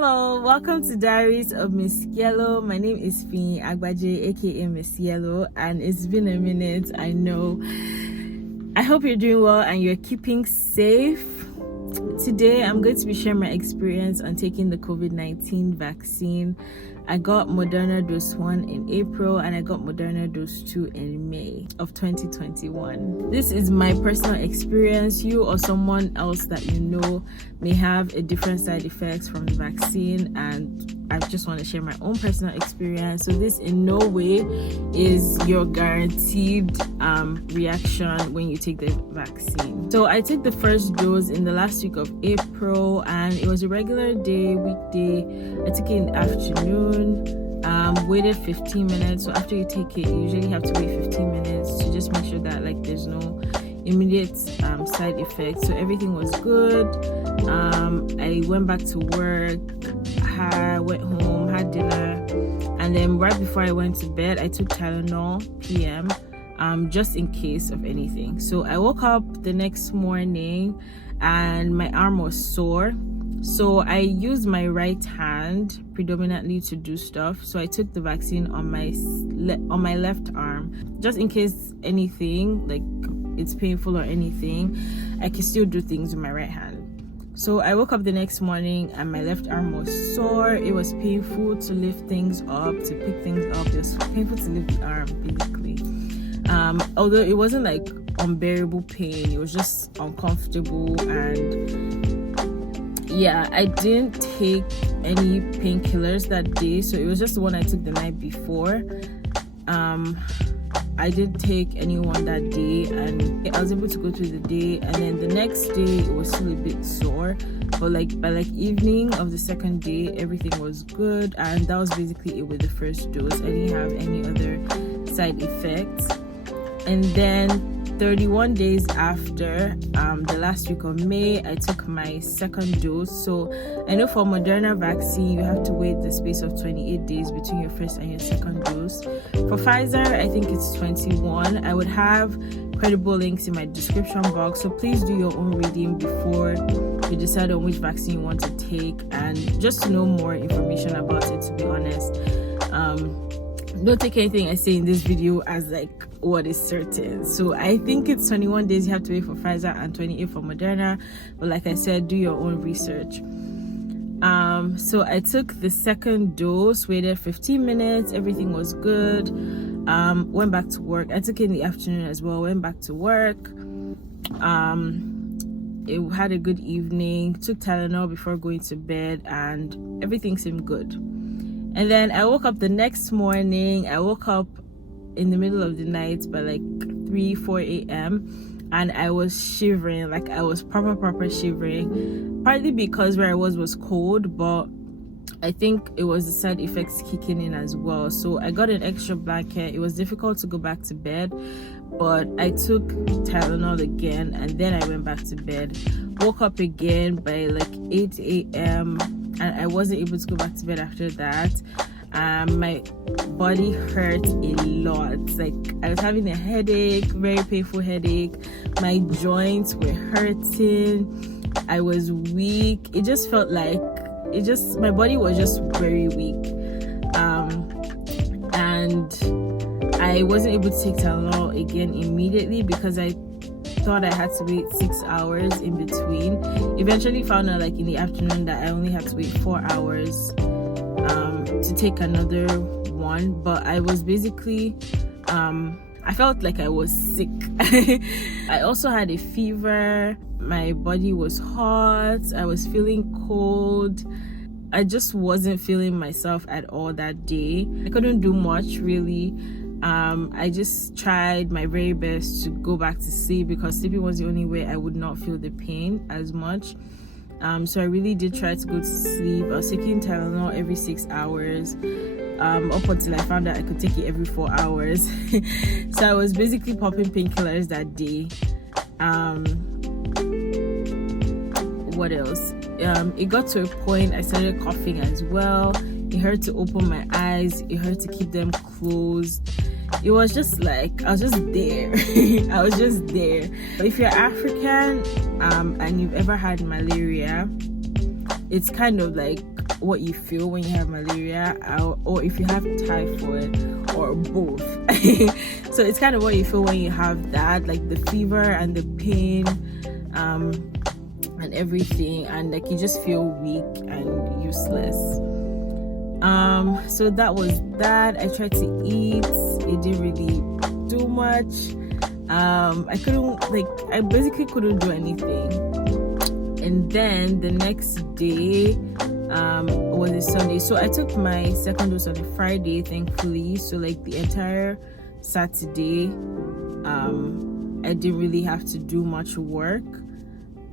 Hello, welcome to Diaries of Miss Yellow. My name is Fini Agbaje, aka Miss Yellow, and it's been a minute, I know. I hope you're doing well and you're keeping safe. Today, I'm going to be sharing my experience on taking the COVID-19 vaccine. I got Moderna dose 1 in April and I got Moderna dose 2 in May of 2021. This is my personal experience. You or someone else that you know may have a different side effects from the vaccine, and I just want to share my own personal experience. So this in no way is your guaranteed reaction when you take the vaccine. So I took the first dose in the last week of April and it was a regular day, weekday. I took it in the afternoon. Waited 15 minutes. So after you take it, you usually have to wait 15 minutes to just make sure that there's no immediate side effects. So everything was good. I went back to work, went home, had dinner, and then right before I went to bed, I took Tylenol PM just in case of anything. So I woke up the next morning and my arm was sore. So I used my right hand predominantly to do stuff. So I took the vaccine on my left arm, just in case anything, like it's painful or anything, I can still do things with my right hand. So I woke up the next morning and my left arm was sore. It was painful to lift things up, to pick things up. It was painful to lift the arm, basically. Although it wasn't like unbearable pain, it was just uncomfortable. And yeah, I didn't take any painkillers that day, so it was just the one I took the night before. I didn't take any one that day, and I was able to go through the day. And then the next day it was still a bit sore, but by evening of the second day everything was good, and that was basically it with the first dose. I didn't have any other side effects. And then 31 days after the last week of May, I took my second dose. So I know for Moderna vaccine you have to wait the space of 28 days between your first and your second dose. For Pfizer, I think it's 21. I would have credible links in my description box, so please do your own reading before you decide on which vaccine you want to take, and just to know more information about it, to be honest. Don't take anything I say in this video as what is certain. So I think it's 21 days you have to wait for Pfizer and 28 for Moderna, but like I said, do your own research. So I took the second dose, waited 15 minutes, everything was good. Went back to work. I took it in the afternoon as well, went back to work. It had a good evening, took Tylenol before going to bed, and everything seemed good. And then I woke up the next morning. I woke up in the middle of the night by 3-4 a.m. and I was shivering, I was proper shivering, partly because where I was cold, but I think it was the side effects kicking in as well. So I got an extra blanket. It was difficult to go back to bed, but I took Tylenol again and then I went back to bed. Woke up again by 8 a.m. and I wasn't able to go back to bed after that. My body hurt a lot. I was having a headache, very painful headache. My joints were hurting. I was weak. It just felt my body was just very weak. And I wasn't able to take Tylenol again immediately because I thought I had to wait 6 hours in between. Eventually found out in the afternoon that I only had to wait 4 hours to take another one. But I was basically I felt like I was sick. I also had a fever. My body was hot. I was feeling cold. I just wasn't feeling myself at all that day. I couldn't do much really. I just tried my very best to go back to sleep because sleeping was the only way I would not feel the pain as much. So I really did try to go to sleep. I was taking Tylenol every 6 hours up until I found out I could take it every 4 hours. So I was basically popping painkillers that day. What else? It got to a point I started coughing as well. It hurt to open my eyes. It hurt to keep them closed. It was just I was just there. I was just there. But if you're African and you've ever had malaria, it's kind of what you feel when you have malaria, or if you have typhoid, or both. So it's kind of what you feel when you have that, like the fever and the pain, and everything, and like you just feel weak and useless. So that was that. I tried to eat, it didn't really do much. I basically couldn't do anything. And then the next day was a Sunday, so I took my second dose on a Friday, thankfully. So like the entire Saturday, I didn't really have to do much work.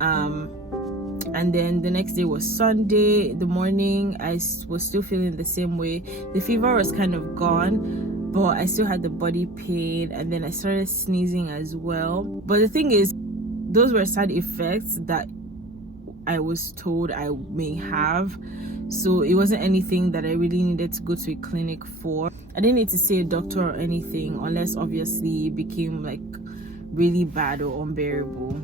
And then the next day was Sunday. The morning, I was still feeling the same way. The fever was kind of gone, but I still had the body pain, and then I started sneezing as well. But the thing is, those were side effects that I was told I may have, so it wasn't anything that I really needed to go to a clinic for. I didn't need to see a doctor or anything, unless obviously it became like really bad or unbearable.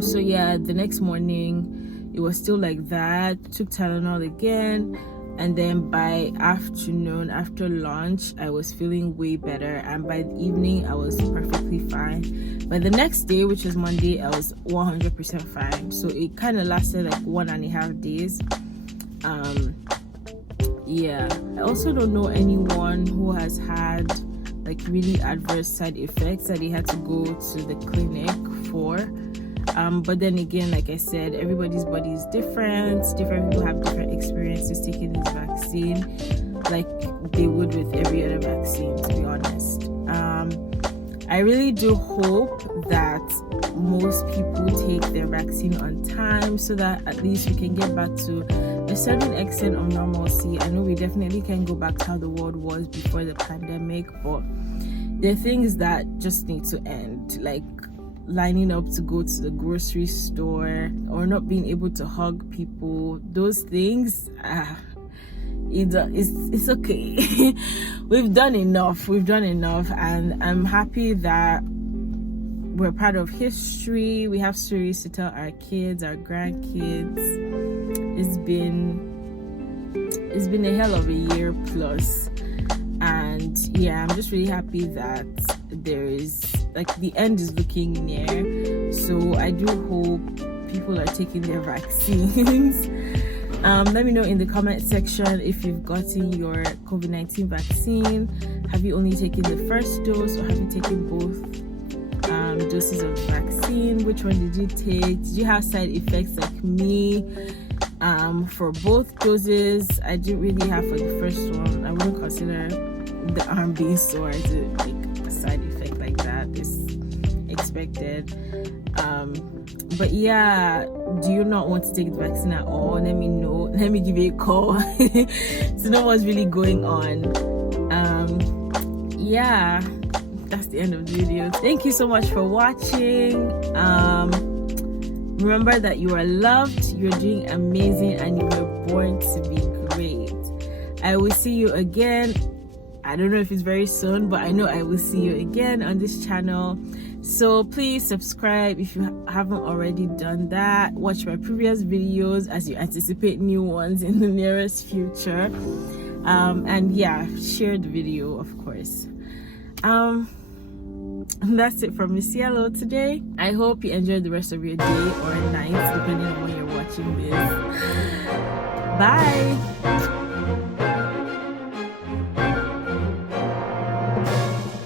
So yeah, the next morning it was still like that. Took Tylenol again, and then by afternoon, after lunch, I was feeling way better, and by the evening I was perfectly fine. By the next day, which was Monday, I was 100% fine. So it kind of lasted like 1.5 days. Yeah, I also don't know anyone who has had like really adverse side effects that they had to go to the clinic for. But then again, like I said, everybody's body is different. Different people have different experiences taking this vaccine, like they would with every other vaccine, to be honest. I really do hope that most people take their vaccine on time, so that at least we can get back to a certain extent of normalcy. I know we definitely can go back to how the world was before the pandemic, but there are things that just need to end, like lining up to go to the grocery store, or not being able to hug people. Those things, it's okay. We've done enough, and I'm happy that we're part of history. We have stories to tell our kids, our grandkids. It's been a hell of a year plus, and yeah, I'm just really happy that there is, like, the end is looking near. So I do hope people are taking their vaccines. Let me know in the comment section if you've gotten your COVID-19 vaccine. Have you only taken the first dose, or have you taken both doses of the vaccine? Which one did you take? Did you have side effects like me for both doses? I didn't really have for the first one. I wouldn't consider the arm being sore as a side effect like that. It's expected. But yeah, do you not want to take the vaccine at all? Let me know. Let me give you a call to know what's really going on. Yeah, that's the end of the video. Thank you so much for watching. Remember that you are loved, you're doing amazing, and you were born to be great. I will see you again. I don't know if it's very soon, but I know I will see you again on this channel. So please subscribe if you haven't already done that. Watch my previous videos as you anticipate new ones in the nearest future. And yeah, share the video, of course. That's it from Miss Yellow today. I hope you enjoyed the rest of your day or night, depending on when you're watching this. Bye.